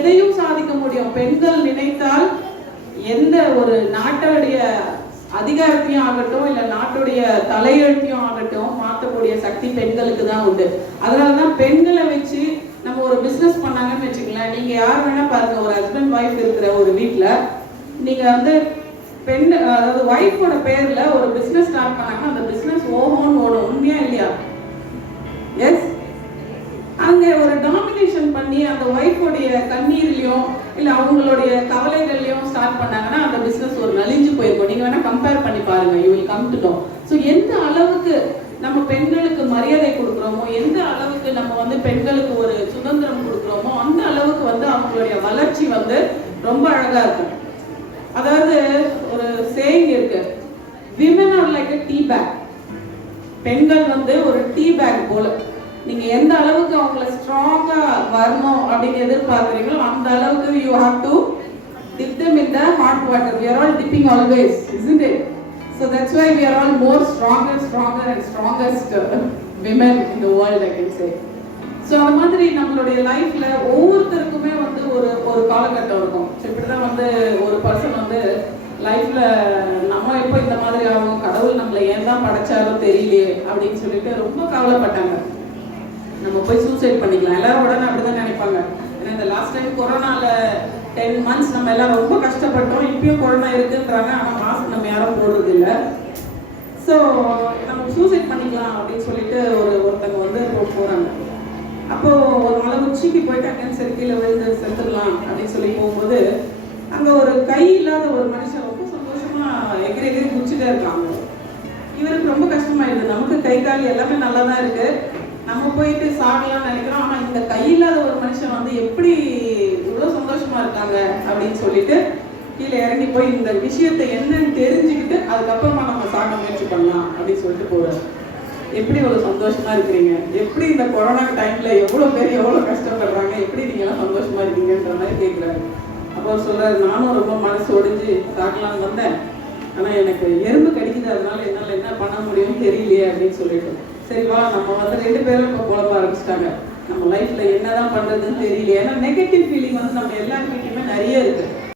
எதையும் சாதிக்க முடியும். பெண்கள் நினைத்தால் எந்த ஒரு நாட்டுடைய அதிகாரத்தையும் ஆகட்டும் இல்ல நாட்டுடைய தலையெழுத்தையும் ஆகட்டும் மாற்றக்கூடிய சக்தி பெண்களுக்கு தான் உண்டு. அதனாலதான் பெண்களை வச்சு நம்ம ஒரு பிசினஸ் பண்ணாங்கன்னு வச்சுக்கலாம். நீங்க யார் வேணா பாருங்க, ஒரு ஹஸ்பண்ட் ஒய்ஃப் இருக்கிற ஒரு வீட்டுல நீங்க வந்து பெண் அதாவது ஒய்ஃபோட பேர்ல ஒரு பிசினஸ் ஸ்டார்ட் பண்ணாங்கன்னா அந்த பிசினஸ் ஓஹோன்னு ஓடும். உண்மையா இல்லையா? எஸ். அங்க ஒரு டாமினேஷன் பண்ணி அந்த ஒய்ஃபோடைய கண்ணீர்லயும் இல்ல அவங்களுடைய கவலைகள்லயும் ஸ்டார்ட் பண்ணாங்கன்னா அந்த பிசினஸ் ஒரு நலிஞ்சு போயிருக்கும். நீங்க வேணா கம்பேர் பண்ணி பாருங்க, you will come to know. So எந்த அளவுக்கு நம்ம பெண்களுக்கு மரியாதை கொடுக்குறோமோ, எந்த அளவுக்கு நம்ம வந்து பெண்களுக்கு ஒரு சுதந்திரம் கொடுக்குறோமோ அந்த அளவுக்கு வந்து அவங்களுடைய வளர்ச்சி வந்து ரொம்ப அழகா இருக்கும். அதாவது ஒரு சேயிங் இருக்கு, women R like a tea bag. பெண்கள் வந்து ஒரு டீ பேக் போல. நீங்க எந்த அளவுக்கு அவங்கள ஸ்ட்ராங்கா வரணும் அப்படின்னு எதிர்பார்க்குறீங்களோ அந்த அளவுக்கு you have to dip them in the hot water. We are all dipping always, isn't it? So that's why we are all more stronger and strongest women in the world, I can say. So அந்த மாதிரி நம்மளுடைய லைஃப்ல ஒவ்வொருத்தருக்குமே வந்து ஒரு காலகட்டம் இருக்கும். இப்படிதான் வந்து ஒரு பர்சன் வந்து லைஃப்ல நம்ம எப்போ இந்த மாதிரி ஆகும், கடவுள் நம்மளை ஏன் தான் படைச்சாலும் தெரியலையே அப்படின்னு சொல்லிட்டு ரொம்ப கவலைப்பட்டாங்க. நம்ம போய் சூசைட் பண்ணிக்கலாம், எல்லாரும் உடனே அப்படிதான் நினைப்பாங்க. ஏன்னா இந்த லாஸ்ட் டைம் கொரோனால 10 months நம்ம எல்லாம் ரொம்ப கஷ்டப்பட்டோம். இப்பயும் கொரோனா இருக்குன்றாங்க, ஆனால் மாஸ்க் நம்ம யாரும் போடுறது இல்லை. ஸோ நம்ம சூசைட் பண்ணிக்கலாம் அப்படின்னு சொல்லிட்டு ஒருத்தங்க வந்து போகிறாங்க. அப்போ ஒரு மலை உச்சிக்கு போயிட்டாங்க, சரி கீழே விழுந்து செத்துடலாம் அப்படின்னு சொல்லி போகும்போது அங்கே ஒரு கை இல்லாத ஒரு மனுஷன் ரொம்ப சந்தோஷமா எகிரி குச்சிட்டே இருக்காங்க. இவருக்கு ரொம்ப கஷ்டமாயிடுது, நமக்கு கை கால் எல்லாமே நல்லா தான் இருக்கு, நம்ம போயிட்டு சாகலாம்னு நினைக்கிறோம், ஆனால் இந்த கை இல்லாத ஒரு மனுஷன் வந்து எப்படி இவ்வளோ சந்தோஷமா இருக்காங்க அப்படின்னு சொல்லிட்டு கீழே இறங்கி போய் இந்த விஷயத்தை என்னன்னு தெரிஞ்சுக்கிட்டு அதுக்கப்புறமா நம்ம சாக முயற்சி பண்ணலாம் அப்படின்னு சொல்லிட்டு போறாரு. எப்படி இவ்வளோ சந்தோஷமா இருக்கிறீங்க, எப்படி இந்த கொரோனா டைம்ல எவ்வளோ பேர் எவ்வளோ கஷ்டப்படுறாங்க, எப்படி நீங்களாம் சந்தோஷமா இருக்கீங்கன்ற மாதிரி கேட்குறாரு. அப்போ அவர் சொல்றாரு, நானும் ரொம்ப மனசு ஒடிஞ்சு சாக்கலான்னு வந்தேன், ஆனால் எனக்கு எறும்பு கடிக்குது, அதனால என்னால் என்ன பண்ண முடியும்னு தெரியலையே அப்படின்னு சொல்லிட்டு, சரி வா நம்ம வந்து 2 பேரும் இப்போ குழப்ப ஆரம்பிச்சிட்டாங்க, நம்ம லைஃப்ல என்னதான் பண்றதுன்னு தெரியலையே. ஏன்னா நெகட்டிவ் ஃபீலிங் வந்து நம்ம எல்லாருக்கிட்டையுமே நிறைய இருக்கு.